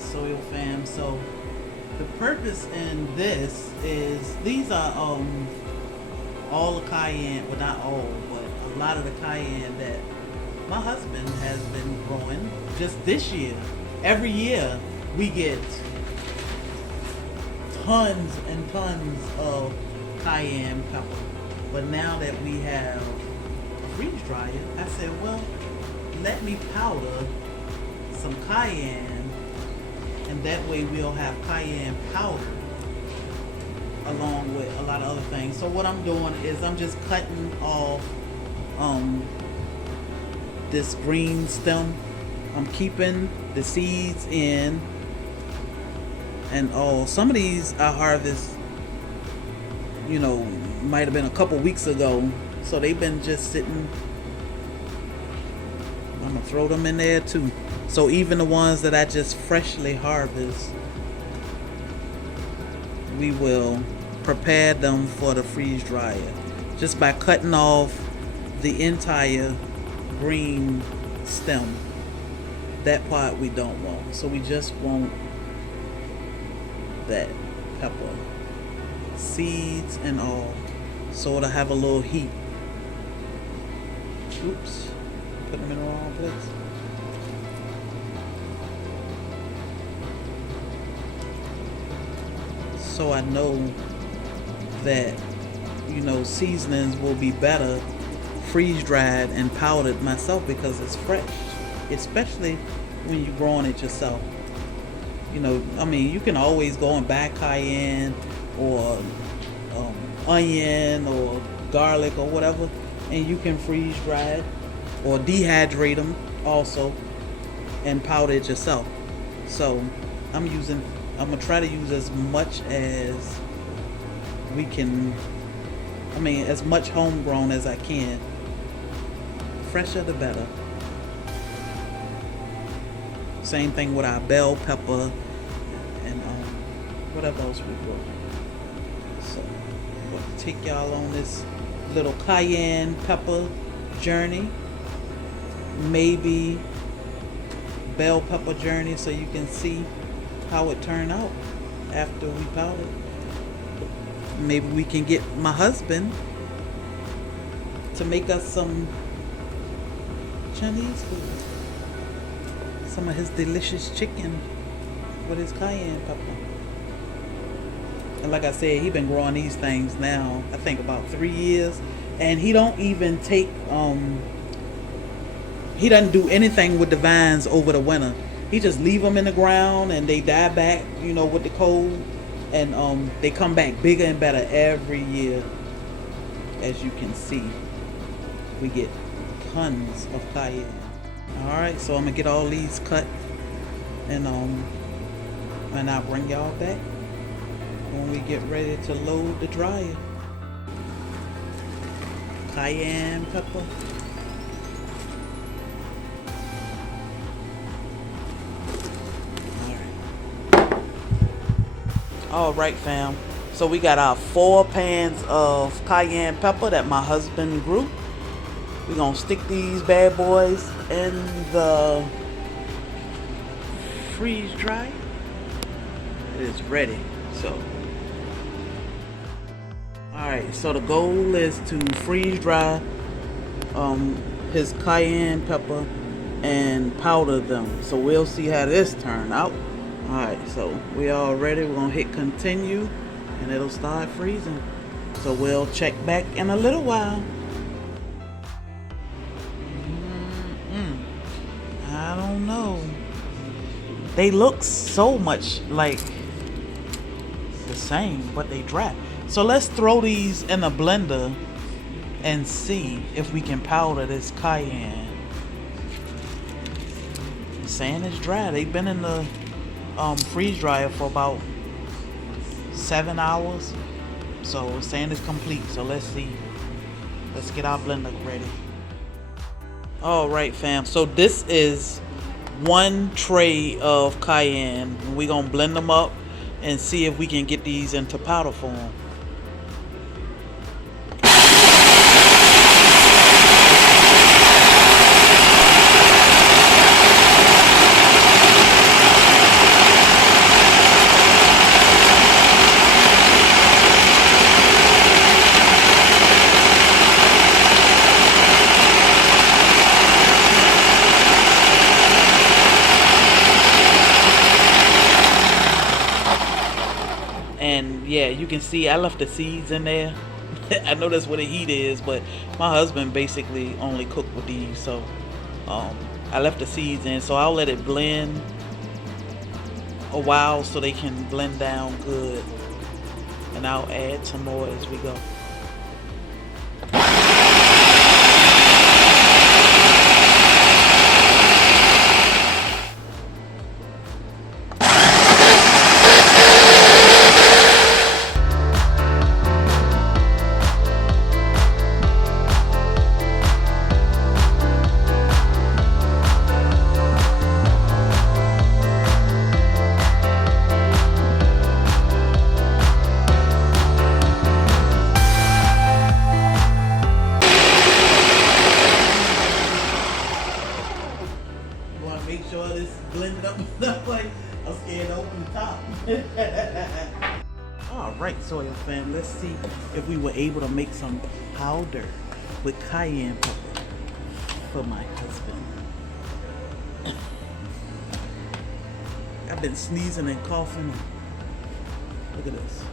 Soil fam, so the purpose in this is these are all the cayenne, well not all, but a lot of the cayenne that my husband has been growing just this year. Every year we get tons and tons of cayenne pepper, but now that we have a freeze dryer, I said, well, let me powder some cayenne, and that way we'll have cayenne powder along with a lot of other things. So what I'm doing is I'm just cutting off this green stem. I'm keeping the seeds in, and some of these I harvest, you know, might have been a couple weeks ago, so they've been just sitting. I'm gonna throw them in there too. So even the ones that I just freshly harvest, we will prepare them for the freeze dryer just by cutting off the entire green stem. That part we don't want, so we just want that pepper seeds and all, so it'll have a little heat. Oops, put them in the wrong place. So I know that, you know, seasonings will be better freeze dried and powdered myself because it's fresh, especially when you're growing it yourself. You know, I mean, you can always go and buy cayenne or onion or garlic or whatever, and you can freeze dry it or dehydrate them also and powder it yourself. So I'm gonna try to use as much as we can, I mean, as much homegrown as I can. Fresher the better. Same thing with our bell pepper and whatever else we grow. So I'm going to take y'all on this little cayenne pepper journey, maybe bell pepper journey, so you can see how it turned out after we powdered. Maybe we can get my husband to make us some Chinese food, some of his delicious chicken with his cayenne pepper. And like I said, he been growing these things now, I think about 3 years, and he don't even take he doesn't do anything with the vines over the winter. He just leave them in the ground and they die back, you know, with the cold, and they come back bigger and better every year. As you can see, we get tons of cayenne. All right, so I'm gonna get all these cut, and I'll bring y'all back when we get ready to load the dryer. Cayenne pepper. All right, fam. So we got our 4 pans of cayenne pepper that my husband grew. We're gonna stick these bad boys in the freeze dry. It is ready. So, all right. So the goal is to freeze dry his cayenne pepper and powder them. So we'll see how this turn out. Alright, so we all ready. We're gonna hit continue and it'll start freezing. So we'll check back in a little while. I don't know. They look so much like the same, but they dry. So let's throw these in a blender and see if we can powder this cayenne. The sand is dry. They've been in the freeze dryer for about 7 hours. So sand is complete. So let's see. Let's get our blender ready. All right, fam. So this is 1 tray of cayenne. We're gonna blend them up and see if we can get these into powder form. And yeah, you can see I left the seeds in there. I know that's what the heat is, but my husband basically only cooked with these, so I left the seeds in. So I'll let it blend a while so they can blend down good, and I'll add some more as we go. Make sure this blended up enough, like I'm scared to open the top. Alright, Soil fam, let's see if we were able to make some powder with cayenne pepper for my husband. I've been sneezing and coughing. Look at this.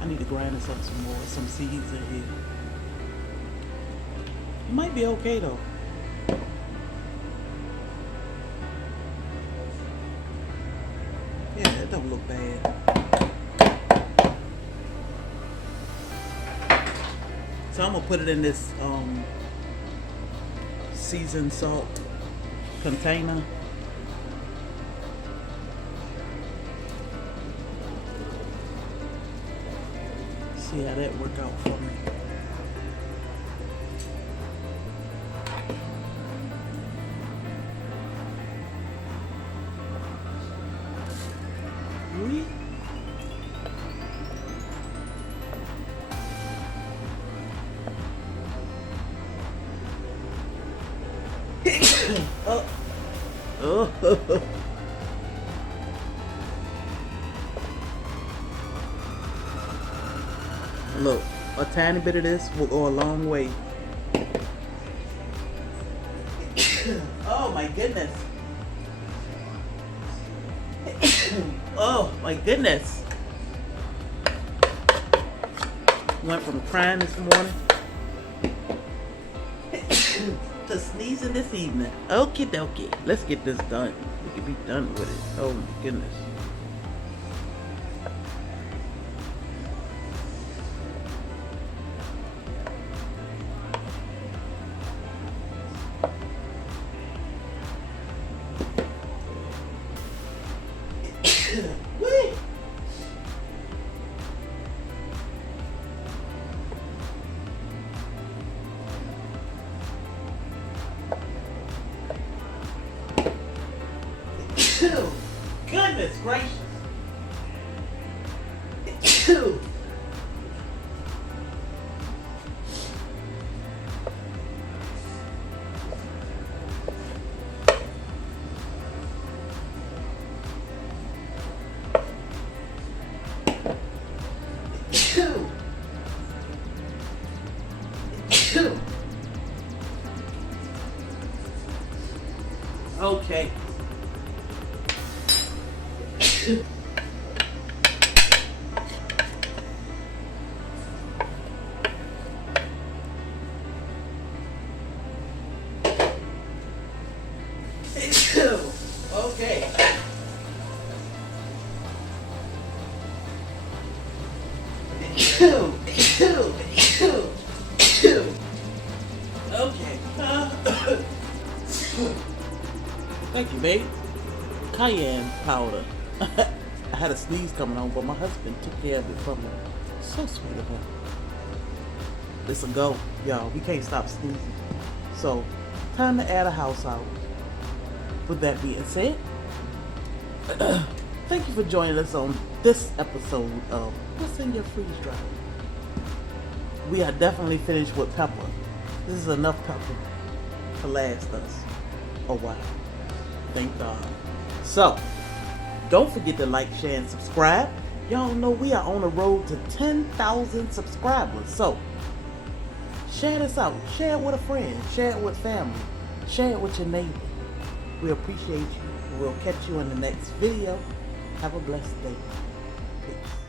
I need to grind this up some more, some seeds in here. It might be okay though. Yeah, it don't look bad. So I'm gonna put it in this seasoned salt container. See how that worked out for me. Oh. Look, a tiny bit of this will go a long way. Oh my goodness. Oh my goodness. Went from crying this morning to sneezing this evening. Okie dokie. Let's get this done. We can be done with it. Oh my goodness. Goodness gracious. Okay. Okay. Okay. Thank you, babe. Cayenne powder. I had a sneeze coming on, but my husband took care of it for me. So sweet of him. It's a go, y'all. We can't stop sneezing. So, time to add a house out. With that being said, thank you for joining us on this episode of What's in Your Freeze Dryer. We are definitely finished with pepper. This is enough pepper to last us a while. Thank God. So, don't forget to like, share, and subscribe. Y'all know we are on the road to 10,000 subscribers. So, share this out. Share it with a friend. Share it with family. Share it with your neighbor. We appreciate you. We'll catch you in the next video. Have a blessed day. Peace.